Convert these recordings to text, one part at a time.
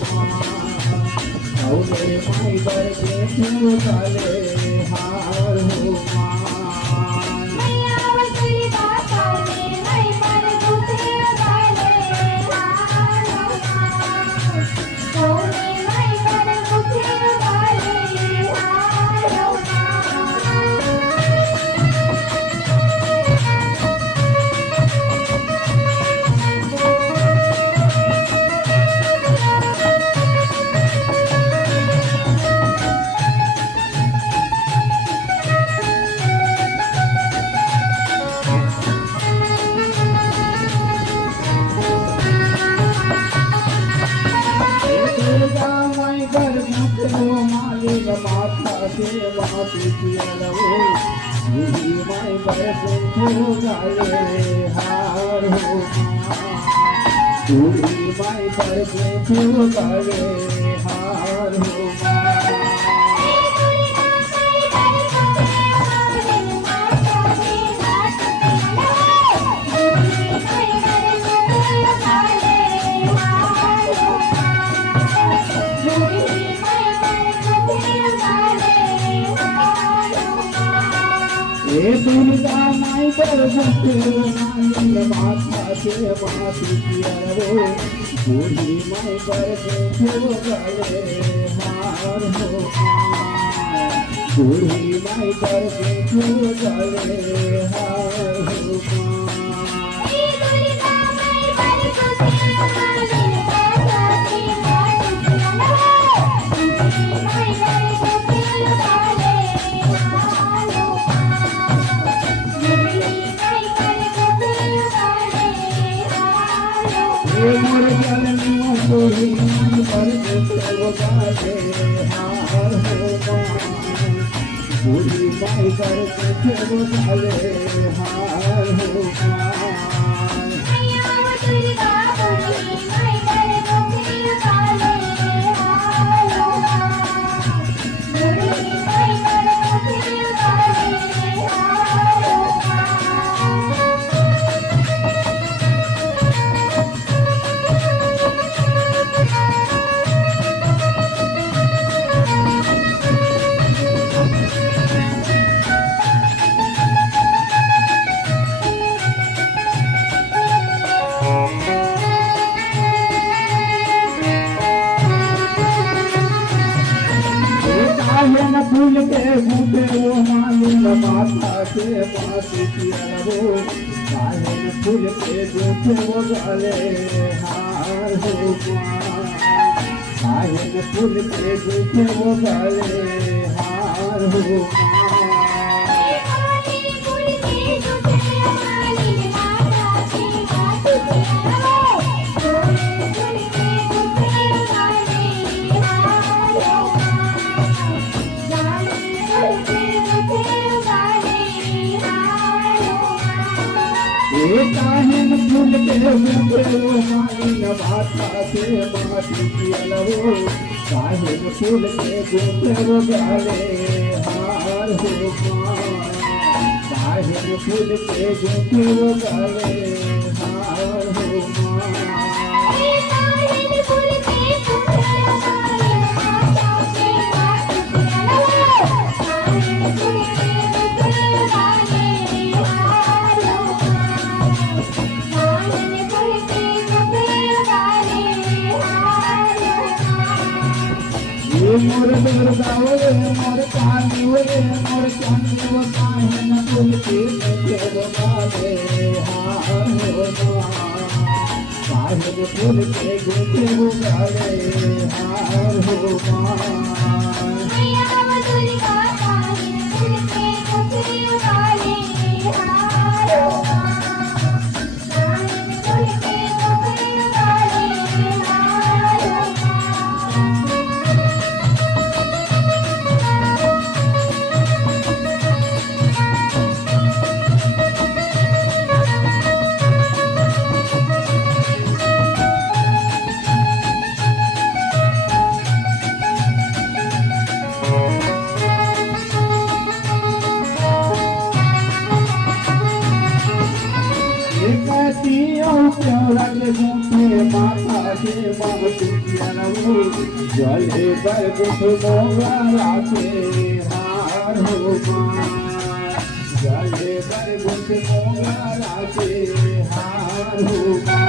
Come औरे माई बर के काले हार हो मैया वचली बापा रे माई पर गुथे गाले हार हो औरे माई पर गुथे गाले हार हो माता से माती पियलवो बूढ़ी माई बरसो गाले हार हो बूढ़ी माई बरसो गाले हार हो दुर्गा माई पर माई माता से माती पियलवो बूढ़ी माई बरसो गाले हार हो बूढ़ी माई बरसो गाले हार हो मोर जननी बूढ़ी माई बरसो गाले हार हो बूढ़ी माई बरसो गाले हार हो फूल के बूटे वो मालिन माता के माती पियलवो फूल के बूटे वो गाले हार हो फूल के बूटे वो गाले हार हो काहिन फूल के बूटे मालिन माता से माती पियलवो काहिन फूल के बूटे गाले हार हो काहिन फूल के बूटे गाले हार हो मोर दुर्गा ओरे मोर काली ओरे मोर चांदी वो काहिन फूल के बूटे गाले हार हो काहिन फूल के बूटे गाले हार हो माता के जले पर कुछ मोगा राखे हार हो माँ जले पर कुछ मोगा राखे हार हो माँ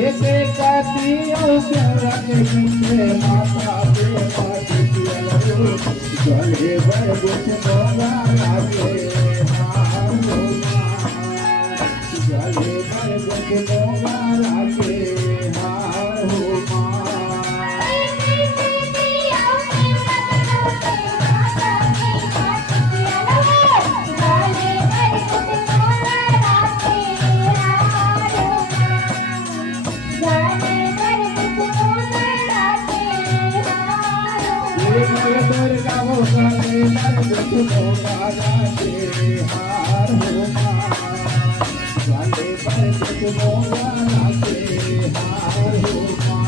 एक कतियों से रखे किसे माता पे माटी पियलो जले पर कुछ मोगा राखे हार हो माँ जले पर कुछ मोगा राखे हार हो माँ दुर्गा भोगले पर कुछ मोगा राखे हार हो माँ जले पर कुछ मोगा राखे हार हो माँ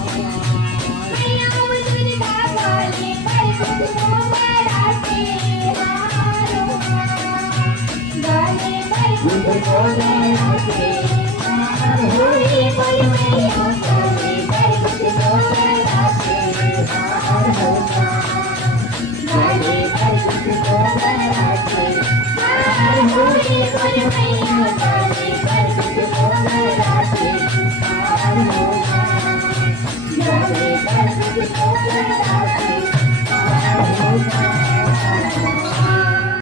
Thank you.